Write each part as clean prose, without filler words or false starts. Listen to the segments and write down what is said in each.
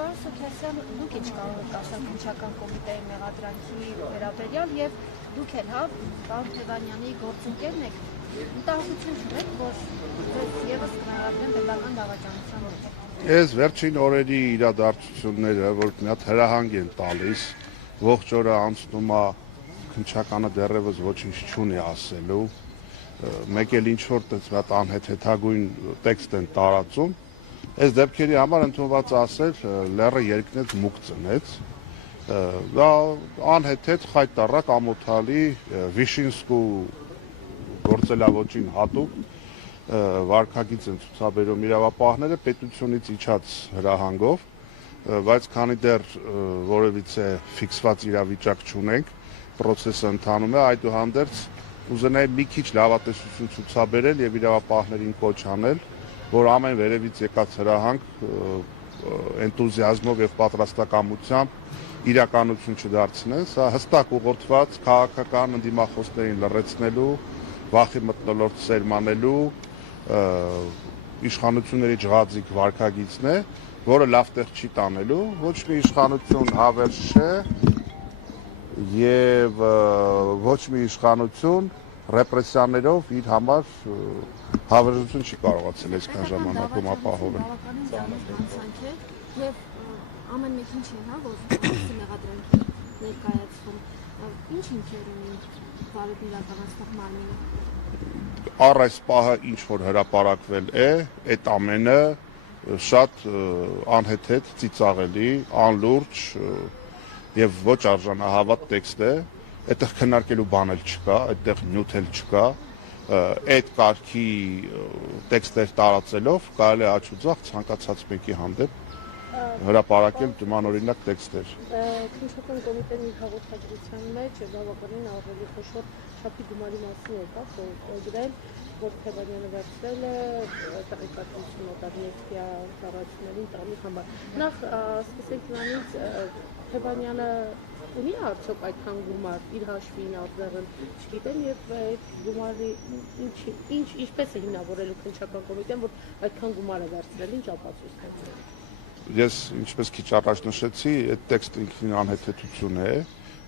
Պարոն Սոքյասյան, դուք ինչ կարող եք ասել քննչական կոմիտեի մեղադրանքի վերաբերյալ եւ դուք էլ հա պարոն Թևանյանի գործընկերն եք, մտահոգություն չունեք, որ եւս կնայարվեն պետական դավաճանության օրը։ Այս վերջին օրերի իրադարձությունները, որ մի հատ հրահանգ են տալիս, ողջ օրը անցնում է քննչականը դեռևս ոչինչ չունի ասելու, մեկ էլ ինչ որ տենց մի հատ անհեթեթագույն տեքստ են տարածում, այս դեպքերի համար ընդունված ասել լեռը երկնեց մուկ ծնեց, դա անհեթեթ խայտառակ ամոթալի Վիշինսկու գործելավոճին հատուկ վարքագիծ են ցուցաբերում իրավապահները պետությունից իջած հրահանգով, բայց քանի դեռ որևիցե ֆիքսված իրավիճակ չունենք, process-ը ընթանում է, այդուհանդերձ ուզենայի մի քիչ լավատեսություն ցուցաբերել եւ իրավապահներին կոչ անել, որ ամեն վերևից եկած հրահանգ էնտուզիազմով եւ պատրաստակամությամբ իրականություն չդարձնեն, սա հստակ ուղղորդված քաղաքական ընդդիմախոսներին լռեցնելու, վախի մթնոլորտ սերմանելու, իշխանությունների ջղաձիգ վարքագիծն է, որը լավ տեղ չի տանելու, ոչ մի իշխանություն հավերժ չէ եւ ոչ մի իշխանություն ռեպրեսիաներով իր համար հավերժություն չի կարողացել այսքան ժամանակում ապահովել։ Եվ ամեն մեկին չէ, հա, որ մեղադրանքի ներկայացվում, ինչ ինքեր ունի բարդ իրականացնող մարմինը։ Առ այս պահը ինչ որ հրապարակվել է, այդ ամենը շատ անհեթեթ, ծիծաղելի, անլուրջ եւ ոչ արժանահավատ տեքստ է, այդտեղ քննարկելու բան էլ չկա, այդտեղ նյութ էլ չկա, այդ կարգի տեքստեր տարածելով կարելի է աչուձախ ցանկացած մեկի հանդեպ հրապարակել նմանօրինակ տեքստեր։ Քննչական կոմիտեն իր հաղորդագրության մեջ բավականին ավելի խոշոր չափի գումարի մասին է գրել, որ Թևանյանը վերցրել է տեղեկատվություն օտարնեֆտիա ծառայություններին տալու համար։ Նախ սկսենք նրանից, Թևանյանը ունի արդյոք այդքան գումար իր հաշվին արձեղն, չգիտեմ, եւ այդ գումարի ինչպես է հիմնավորելու քննչական կոմիտեն, որ այդքան գումար է վերցրել, ինչ ապացույցներ։ Ես ինչպես քիչ առաջ նշեցի, այդ տեքստը ինքնին անհեթեթություն է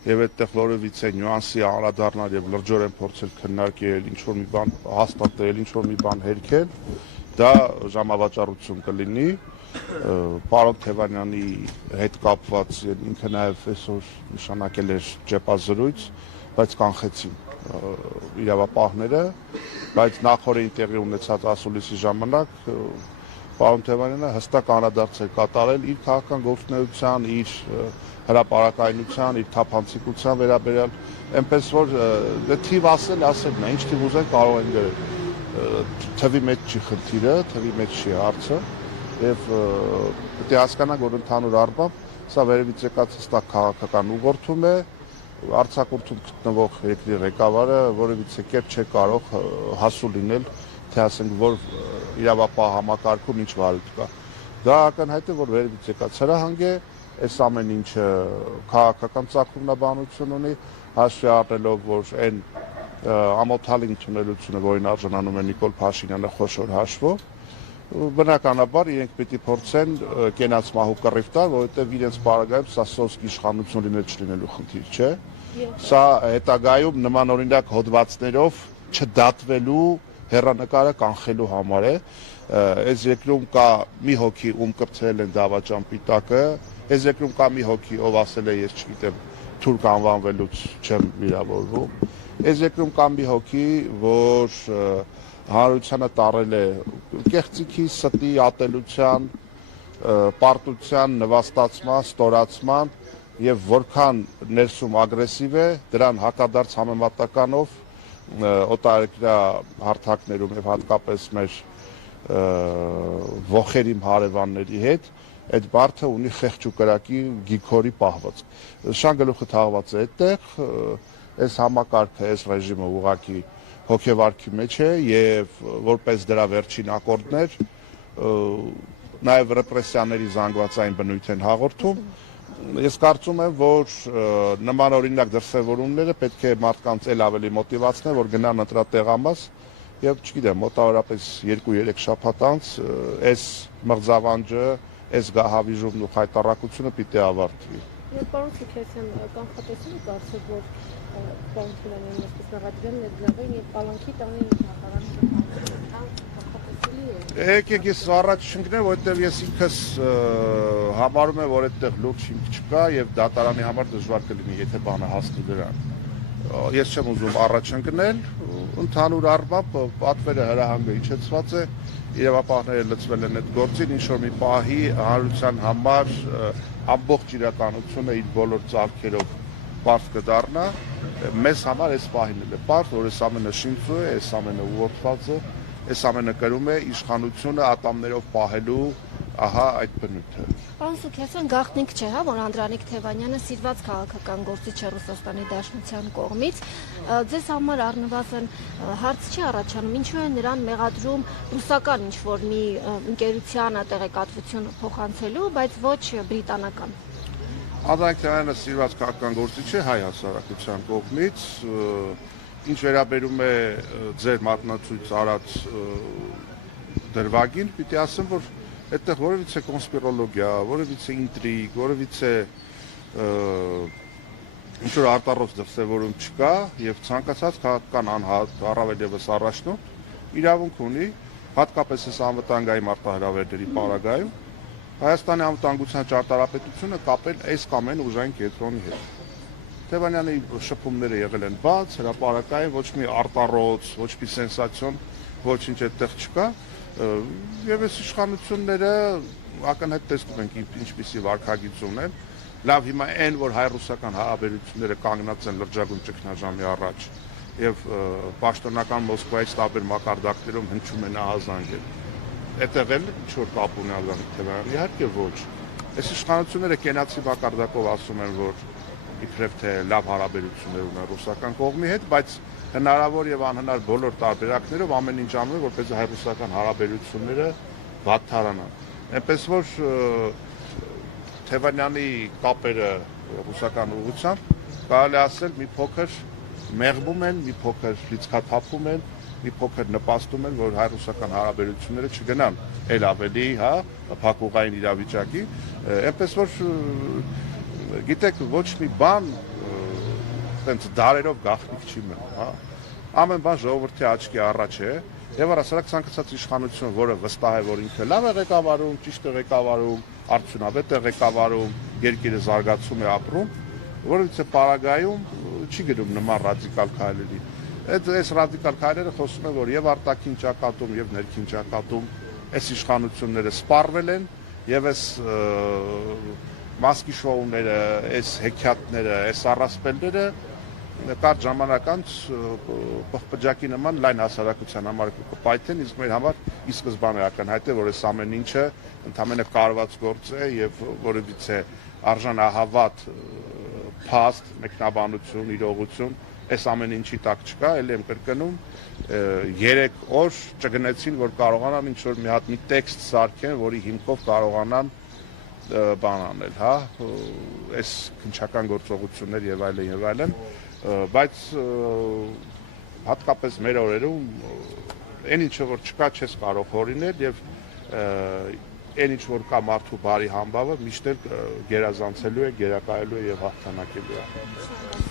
եւ այդտեղ որևիցե նյուանսի անդրադառնալ եւ լրջորեն փորձել քննարկել, ինչ որ մի բան հաստատել, ինչ որ մի բան հերքել, դա ժամավաճառություն կլինի։ Պարոն Թևանյանի հետ կապված ինքը նաեւ այսօր նշանակել էր ճեպազրույց, բայց կանխեցին իրավապահները, բայց նախորդին տեղի ունեցած ասուլիսի ժամանակ պարոն Թևանյանը հստակ անդրադարձ է կատարել իր քաղաքական գործունեության, իր հրապարակայնության, իր թափանցիկության վերաբերյալ, այնպես որ թիվ ասելն է, ինչ թիվ ուզեն կարող են գրել, թվի մեջ չի խնդիրը, թվի մեջ չի հարցը, եւ պետք է հասկանանք, որ ընդհանուր առմամբ սա վերևից եկած հստակ քաղաքական ուղղորդում է, արձակուրդում գտնվող երկրի ղեկավարը որևիցե կերպ չէ կարող հասու լինել, թե ասենք, որ իրավապահ համակարգում ինչ վարույթ կա։ Դա ակնհայտ է, որ վերևից եկած հրահանգ է, այս ամեն ինչը քաղաքական ծագումնաբանություն ունի, հաշվի առնելով, որ այն ամոթալի ընդունելությունը, որին արժանանում է Նիկոլ Փաշինյանը խոշոր հաշվով, բնականաբար իրենք պիտի փորձեն կենաց մահու կռիվ տալ, որովհետև իրենց պարագայում սա սոսկ իշխանություն լինել չլինելու խնդիր չէ։ Սա հետագայում նմանօրինակ հոդվածներով չդատվելու հեռանկարը կանխելու համար է։ Այս երկրում կա մի հոգի, ում կրծել են դավաճան պիտակը, այս երկրում կա մի հոգի, ով ասել է, ես չգիտեմ, թուրք անվանվելուց չեմ վիրավորվում։ Այս երկրում կա մի հոգի, որ հանրությանը տարել է կեղծիքի, ստի, ատելության, պարտության, նվաստացման, ստորացման եւ որքան ներսում ագրեսիվ է, դրան հակադարձ համեմատականով օտարերկրյա հարթակներում եւ հատկապես մեր ողերիմ հարևանների հետ այդ բարդը ունի խեղճ ու կրակի գիքորի պահվածք։ Շան գլուխը թաղված է այդտեղ, այս համակարգը, այս ռեժիմը ուղղակի հոգեվարքի մեջ է եւ որպես դրա վերջին ակորդներ նաեւ ռեպրեսիաների զանգվածային բնույթ են հաղորդում, Ես կարծում եմ, որ նման օրինակ դրսևորումները պետք է մարդկանց էլ ավելի մոտիվացնեն, որ գնան ընտրատեղամաս եւ չգիտեմ, մոտավորապես 2-3 շաբաթ անց այս մղձավանջը, այս գահավիժումն ու խայտառակությունը պիտի ավարտվի։ Եվ պարոն Սուքերսյան, կանխատեսում եք կարծեք, որ պարոն Թևանյանն այսպես մեղադրել ներգրավել եւ կալանքի տանի նախարարը Եկեք ես առաջ չընկնեմ, որովհետև ես ինքս համարում եմ, որ այդտեղ լուրջ հիմք չկա եւ դատարանի համար դժվար կլինի, եթե բանը հասնի դրան։ Ես չեմ ուզում առաջ ընկնել, ընդհանուր առմամբ պատվերը հրահանգը իջեցված է, իրավապահները լծվել են այդ գործին, ինչ որ մի պահի հանրության համար ամբողջ իրականությունը իր բոլոր ծալքերով պարզ կդառնա, մեզ համար այս պահին էլ է պարզ, որ այս ամենը շինծու է, այս ամենը ուղղված է, այս ամենը կրում է իշխանությունը ատամներով պահելու ահա այդ բնույթը։ Պարոն Սուքերսյան, գաղտնիք չէ, հա, որ Անդրանիկ Թևանյանը սիրված քաղաքական գործիչ է Ռուսաստանի Դաշնության կողմից։ Ձեզ համար առնվազն հարց չի առաջանում, ինչու է նրան մեղադրում ռուսական ինչ-որ մի ընկերության տեղեկատվություն փոխանցելու, բայց ոչ բրիտանական։ Անդրանիկ Թևանյանը սիրված քաղաքական գործիչ է հայ հասարակության կողմից, ինչ վերաբերում է ձեր մատնացույց արած դրվագին, պիտի ասեմ, որ այդտեղ որևիցե կոնսպիրոլոգիա, որևիցե ինտրիգ, որևիցե ինչ-որ արտառոց դրսևորում չկա եւ ցանկացած քաղաքական անհատ, առավել եւս առաջնորդ իրավունք ունի, հատկապես այս անվտանգային մարտահրավերների պարագայում Հայաստանի անվտանգության ճարտարապետությունը կապել այս կամ այն ուժային կենտրոնի հետ։ Թևանյանի շփումները եղել են բաց, հրապարակային, ոչ մի արտառոց, ոչ մի սենսացիոն, ոչինչ այդտեղ չկա։ Եվ այս իշխանությունները ակնհայտ տեսնում ենք ինչպիսի վարքագիծ ունեն։ Լավ, հիմա այն, որ հայ-ռուսական հարաբերությունները կանգնած են լրջագույն ճգնաժամի առաջ եւ պաշտոնական Մոսկվայից տարբեր մակարդակներում հնչում են ահազանգեր։ Այդտեղ էլ ինչ-որ կապ ունի Անդրանիկ Թևանյանը, իհարկե ոչ։ Այս իշխանությունները կենացի մակարդակով ասում են, որ իբրև թե լավ հարաբերություններ ունեն ռուսական կողմի հետ, բայց հնարավոր եւ անհնար բոլոր տարբերակներով ամեն ինչ անում են, որպեսզի հայ-ռուսական հարաբերությունները վատթարանան։ Այնպես որ Թևանյանի կապերը ռուսական ուղղությամբ կարելի ասել մի փոքր մեղմում են, մի փոքր լիցքաթափում են, մի փոքր նպաստում են, որ հայ-ռուսական հարաբերությունները չգնան էլ ավելի, հա, փակուղային իրավիճակի, այնպես որ գիտեք, ոչ մի բան տենց դարերով գաղտնիք չի մնում, հա։ Ամեն բան ժողովրդի աչքի առաջ է, եւ առասարակ ցանկացած իշխանություն, որը վստահ է, որ ինքը լավ է ղեկավարում, ճիշտ է ղեկավարում, արդյունավետ է ղեկավարում, երկիրը զարգացում է ապրում, որովհետեւ պարագայում չի գնում նման ռադիկալ քայլերի։ Այս ռադիկալ քայլերը խոսում են, որ եւ արտաքին ճակատում, եւ ներքին ճակատում այս իշխանությունները սպառվել են, եւ այս մասկի շոուները, այս հեքիաթները, այս առասպելները կարճ ժամանակ անց պղպջակի նման լայն հասարակության համար կպայթեն, իսկ մեր համար ի սկզբանե ակնհայտ է, որ այս ամեն ինչը ընդամենը կարված գործ է եւ որևիցե արժանահավատ փաստ, մեկնաբանություն, իրողություն այս ամեն ինչի տակ չկա, ելի եմ կրկնում 3 օր չգնեցին, որ կարողանան ինչ-որ մի հատ մի տեքստ սարքեն, որի հիմքով կարողանան բան անել, հա, այս քննչական գործողություններ եւ այլն, բայց հատկապես մեր օրերում այն ինչը որ չկա չես կարող հորինել եւ այն ինչ որ կա մարդու բարի համբավը միշտ էլ գերազանցելու է, գերակայելու է եւ հաղթանակելու է։